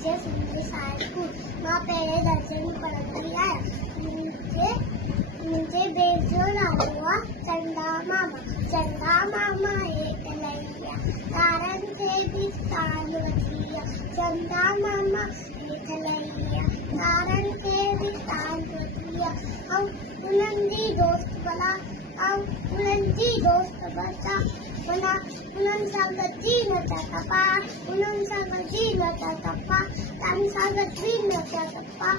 नीचे सुंदर स्कूल माँ पहले दर्जन पढ़ती है मुझे बेजो हुआ चंदा मामा एक लैया तारन से भी तान वथिया चंदा मामा एक लैया तारन से भी तान वथिया हम उनंदी दोस्त बना हम उनंदी दोस्त बचा बना उनन संगति न तपा उनन संगति न तपा तन संगति न तपा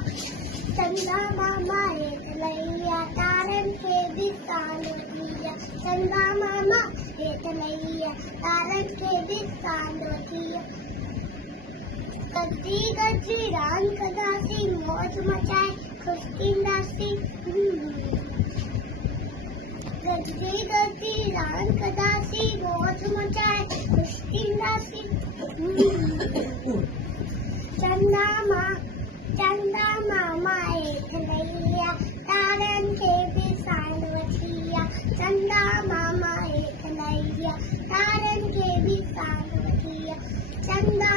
चंदा मामा एक लैया तारन के भी तान वथिया चंदा मामा एक लैया तारन के भी तान वथिया गद्दी गद्दी रान कदासी मौज मचाए खुशकी दासी गद्दी गद्दी रान कदासी मौज मचाए खुशकी दासी चंदा मामा एक लैया तारन के भी तान वथिया चंदा मामा एक लैया तारन के भी तान वथिया चंदा